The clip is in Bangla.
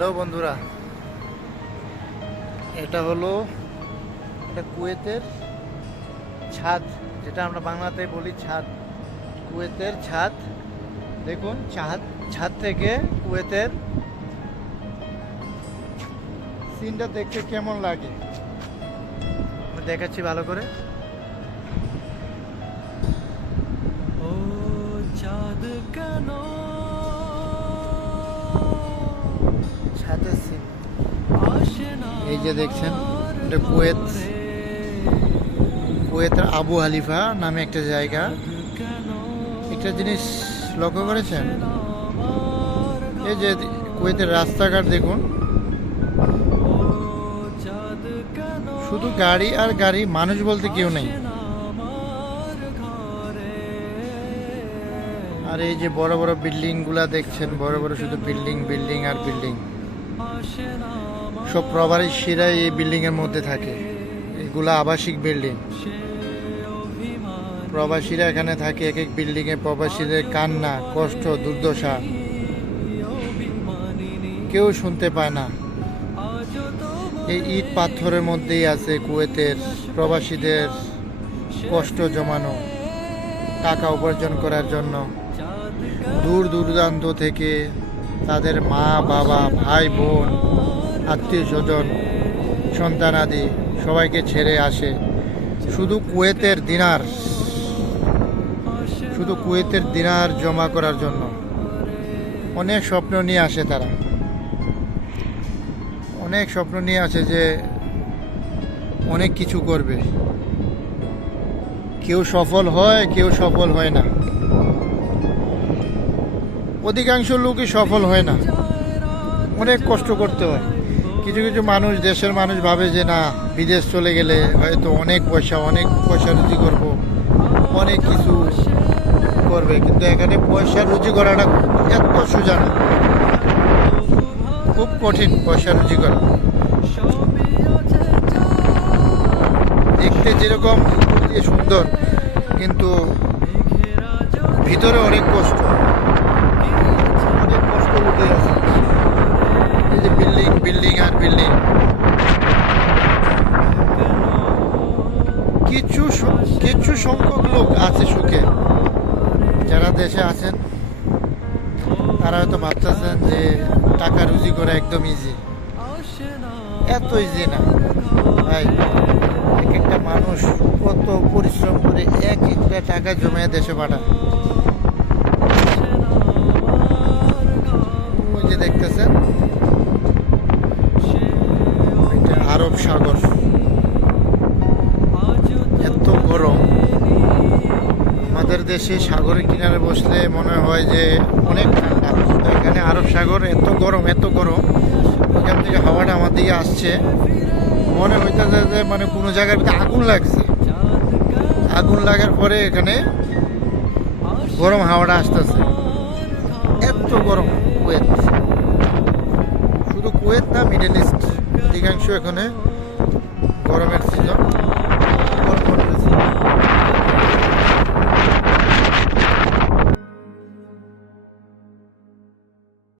হ্যালো বন্ধুরা। এটা হলো এটা কুয়েতের ছাদ, যেটা আমরা বাংলাতে বলি ছাদ। কুয়েতের ছাদ। দেখুন, ছাদ ছাদ থেকে কুয়েতের সিনটা দেখতে কেমন লাগে? দেখাচ্ছি ভালো করে। ও চাঁদ কেন এই যে দেখছেন, এটা কুয়েত। কুয়েতের আবু হালিফা নামে একটা জায়গা। একটা জিনিস লক্ষ্য করেছেন? এই যে কুয়েতের রাস্তাঘাট দেখুন। শুধু গাড়ি আর গাড়ি, মানুষ বলতে কেউ নেই। আর এই যে বড় বড় বিল্ডিংগুলা দেখছেন, বড় বড় শুধু বিল্ডিং বিল্ডিং আর বিল্ডিং। সব প্রবাসীরাই এই বিল্ডিং এর মধ্যে থাকে। এগুলা আবাসিক বিল্ডিং। প্রবাসীরা এখানে থাকে, এক এক বিল্ডিং এ প্রবাসীদের কান্না, কষ্ট, দুর্দশা। কেউ শুনতে পায় না। এই ইট পাথরের মধ্যেই আছে কুয়েতের প্রবাসীদের কষ্ট জমানো, টাকা উপার্জন করার জন্য। দূর দূরান্ত থেকে তাদের মা, বাবা, ভাই, বোন, আত্মীয় স্বজন সন্তানাদি সবাইকে ছেড়ে আসে। শুধু কুয়েতের দিনার, শুধু কুয়েতের দিনার জমা করার জন্য। অনেক স্বপ্ন নিয়ে আসে তারা। অনেক স্বপ্ন নিয়ে আসে যে অনেক কিছু করবে। কেউ সফল হয়, কেউ সফল হয় না। অধিকাংশ লোকই সফল হয় না। অনেক কষ্ট করতে হয়। কিছু কিছু মানুষ, দেশের মানুষ ভাবে যে, না, বিদেশ চলে গেলে হয়তো অনেক পয়সা অনেক পয়সা রুজি করব, অনেক কিছু করবে। কিন্তু এখানে পয়সা রুজি করাটা এত সোজা না। খুব কঠিন পয়সা রুজি করা। দেখতে যেরকম সুন্দর, কিন্তু ভিতরে অনেক কষ্ট অনেক কষ্ট লুকিয়ে আছে এই যে বিল্ডিং বিল্ডিং আর বিল্ডিং কিছু স- কিছু সংখ্যক লোক আছে সুখে। যারা দেশে আছেন, তারা হয়তো ভাবতেছেন যে টাকা রুজি করা একদম ইজি এত ইজি না। ভাই, এক একটা মানুষ কত পরিশ্রম করে এক একটা টাকা জমিয়ে দেশে পাঠায়। দেশে সাগরের কিনারে বসলে মনে হয় যে অনেক ঠান্ডা। এখানে আরব সাগর এত গরম এত গরম। ওখান থেকে হাওয়াটা আমার দিকে আসছে। মনে হইতেছে যে মানে কোনো জায়গার ভিতরে আগুন লাগছে। আগুন লাগার পরে এখানে গরম হাওয়াটা আসতেছে। এত গরম কুয়েত। শুধু কুয়েত না, মিডল ইস্ট, অধিকাংশ এখানে